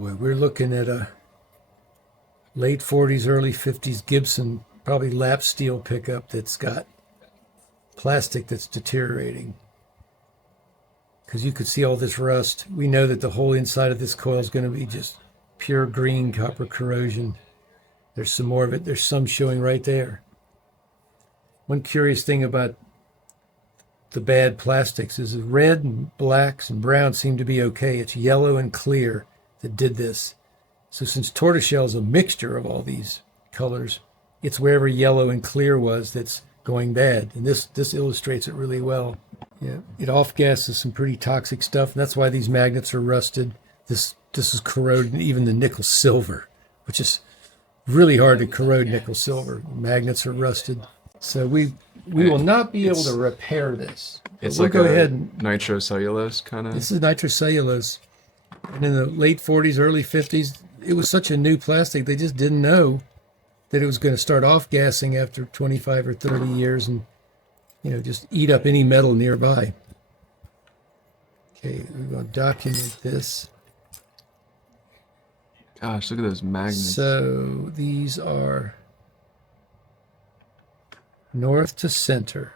Boy, we're looking at a late 40s, early 50s Gibson, probably lap steel pickup that's got plastic that's deteriorating. Because you could see all this rust. We know that the whole inside of this coil is going to be just pure green copper corrosion. There's some more of it. There's some showing right there. One curious thing about the bad plastics is the red and blacks and browns seem to be okay. It's yellow and clear that did this. So since tortoiseshell is a mixture of all these colors, it's wherever yellow and clear was that's going bad. And this illustrates it really well. Yeah, it off-gasses some pretty toxic stuff. And that's why these magnets are rusted. This is corroded, even the nickel silver, which is really hard to corrode nickel silver. Magnets are rusted. So we will not be able to repair this. It's we'll like go a ahead and nitrocellulose kind of. This is nitrocellulose. And in the late 40s, early 50s, it was such a new plastic, they just didn't know that it was going to start off-gassing after 25 or 30 years and, just eat up any metal nearby. Okay, we're going to document this. Gosh, look at those magnets. So these are north to center.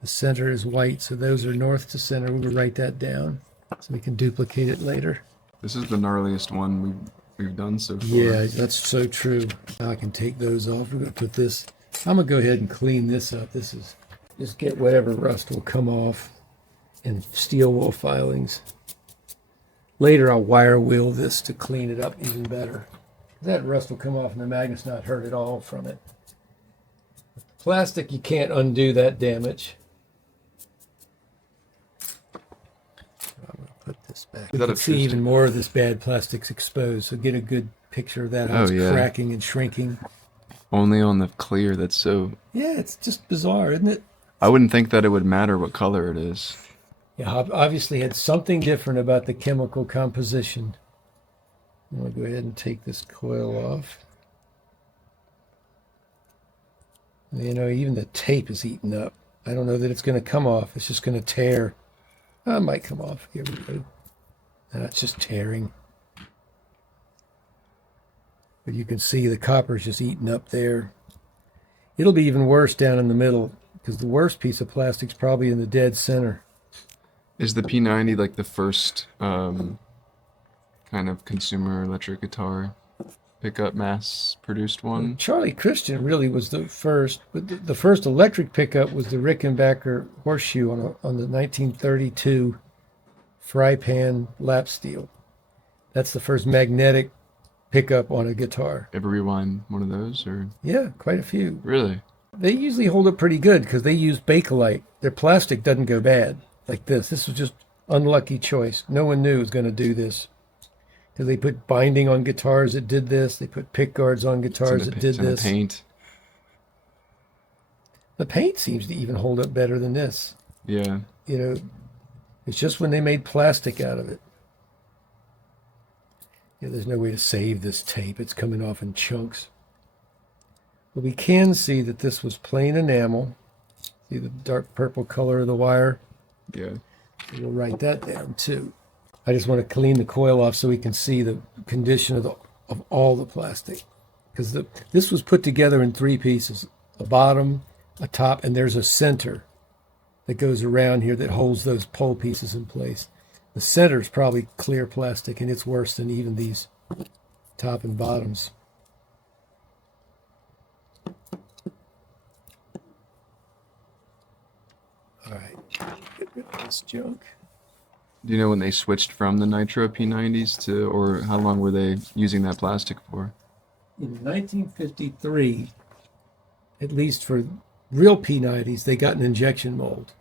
The center is white, so those are north to center. We'll write that down so we can duplicate it later. This is the gnarliest one we've done so far. Yeah, that's so true. Now I can take those off. We're going to put this. I'm going to go ahead and clean this up. This is just get whatever rust will come off and steel wool filings. Later I'll wire wheel this to clean it up even better. That rust will come off and the magnet's not hurt at all from it. With the plastic, you can't undo that damage. I'm going to put this back. You can see even more of this bad plastic's exposed, so get a good picture of that, how it's cracking and shrinking. Only on the clear, that's so... Yeah, it's just bizarre, isn't it? I wouldn't think that it would matter what color it is. Yeah, obviously had something different about the chemical composition. I'm going to go ahead and take this coil off. Even the tape is eaten up. I don't know that it's going to come off. It's just going to tear. Oh, it might come off. Here we go. It's just tearing. But you can see the copper's just eaten up there. It'll be even worse down in the middle because the worst piece of plastic's probably in the dead center. Is the P90 like the first kind of consumer electric guitar pickup mass-produced one? Charlie Christian really was the first, but the first electric pickup was the Rickenbacker Horseshoe on the 1932 fry pan lap steel. That's the first magnetic pickup on a guitar. Ever rewind one of those? Or yeah, quite a few. Really? They usually hold up pretty good because they use Bakelite. Their plastic doesn't go bad like this. This was just unlucky choice. No one knew it was going to do this. Because they put binding on guitars that did this. They put pick guards on guitars that did this. The paint. The paint seems to even hold up better than this. Yeah. It's just when they made plastic out of it. Yeah, there's no way to save this tape. It's coming off in chunks. But we can see that this was plain enamel. See the dark purple color of the wire? Yeah. So we'll write that down too. I just want to clean the coil off so we can see the condition of all the plastic. Because this was put together in three pieces. A bottom, a top, and there's a center that goes around here that holds those pole pieces in place. The center is probably clear plastic, and it's worse than even these top and bottoms. All right, get rid of this junk. Do you know when they switched from the Nitro P90s to, or how long were they using that plastic for? In 1953, at least for real P90s, they got an injection mold.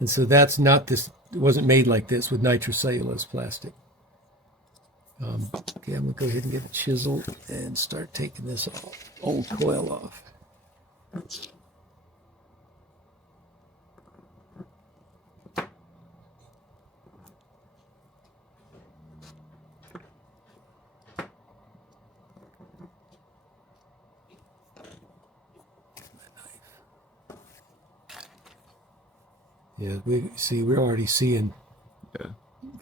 And so that's not this, it wasn't made like this with nitrocellulose plastic. Okay, I'm going to go ahead and get a chisel and start taking this old coil off. Yeah, we're already seeing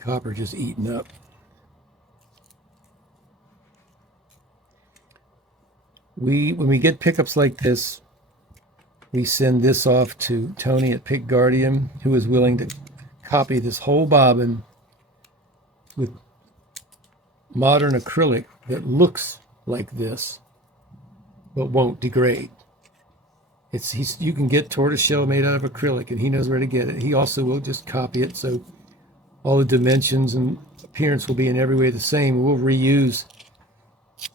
copper just eaten up. When we get pickups like this, we send this off to Tony at Pick Guardian, who is willing to copy this whole bobbin with modern acrylic that looks like this, but won't degrade. You can get tortoiseshell made out of acrylic, and he knows where to get it. He also will just copy it, so all the dimensions and appearance will be in every way the same. We'll reuse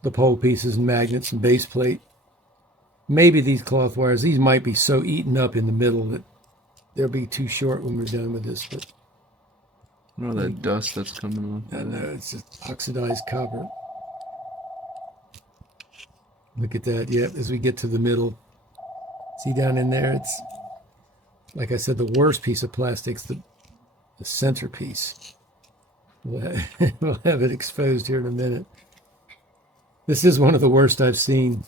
the pole pieces and magnets and base plate. Maybe these cloth wires, these might be so eaten up in the middle that they'll be too short when we're done with this. But Oh, that dust that's coming off. I know, it's just oxidized copper. Look at that. Yep, as we get to the middle. See down in there, it's, like I said, the worst piece of plastic's the centerpiece. We'll have it exposed here in a minute. This is one of the worst I've seen.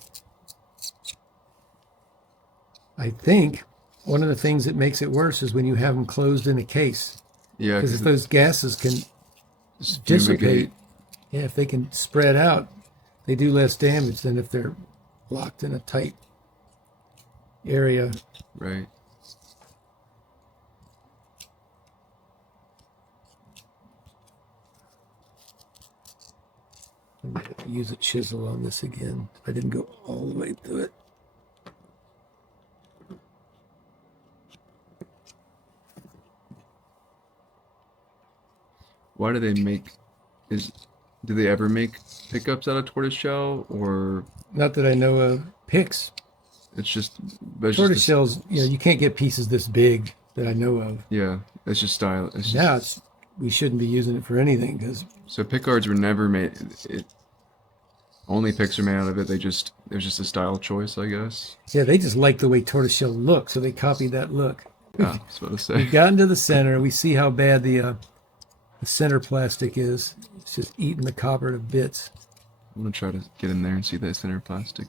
I think one of the things that makes it worse is when you have them closed in a case. Yeah, Because if those gases can dissipate, yeah, if they can spread out, they do less damage than if they're locked in a tight area. Right. I'm going to have to use a chisel on this again. I didn't go all the way through it. Why do they make? Do they ever make pickups out of tortoiseshell, or Not that I know of. Picks. it's just Tortoiseshells, you can't get pieces this big that I know of. Yeah, it's just style. It's just, Now we shouldn't be using it for anything because so pickguards were never made. Only picks are made out of it. There's just a style choice, I guess. yeah, they just like the way tortoiseshell looks, so they copied that look. Ah, that's what I say. We've gotten to the center. We see how bad the center plastic is. It's just eating the copper to bits. I'm gonna try to get in there and see that center plastic.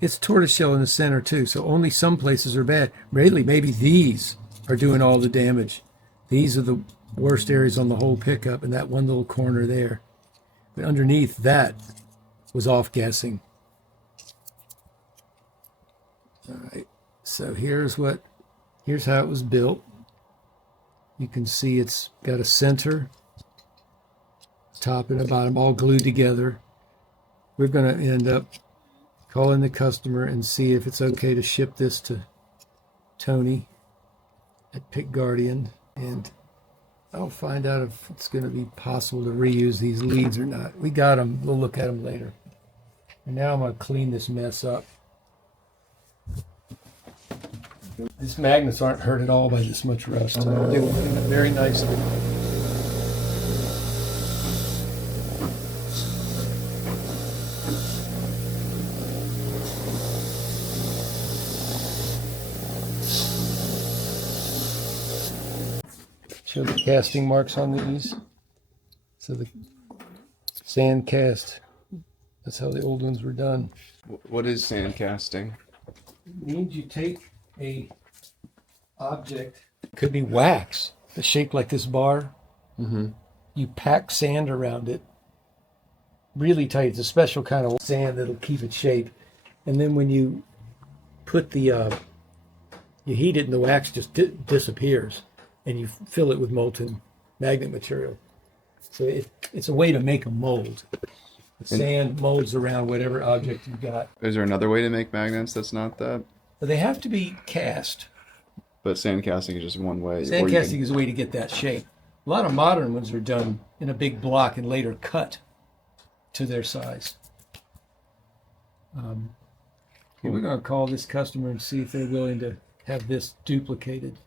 It's tortoiseshell in the center too, so only some places are bad. Really, maybe these are doing all the damage. These are the worst areas on the whole pickup, and that one little corner there. But underneath that was off-gassing. All right, so here's how it was built. You can see it's got a center, top and a bottom, all glued together. We're going to end up calling the customer and see if it's okay to ship this to Tony at Pick Guardian, and I'll find out if it's going to be possible to reuse these leads or not. We got them. We'll look at them later. And now I'm going to clean this mess up. These magnets aren't hurt at all by this much rust. They will clean it very nicely. Show the casting marks on these. So the sand cast, that's how the old ones were done. What is sand casting? It means you take a object, could be wax, that's shaped like this bar. Mm-hmm. You pack sand around it really tight. It's a special kind of sand that'll keep its shape. And then when you put you heat it and the wax just disappears, and you fill it with molten magnet material. So it's a way to make a mold. The sand molds around whatever object you've got. Is there another way to make magnets that's not that? But they have to be cast. But sand casting is just one way. Sand casting is a way to get that shape. A lot of modern ones are done in a big block and later cut to their size. We're going to call this customer and see if they're willing to have this duplicated.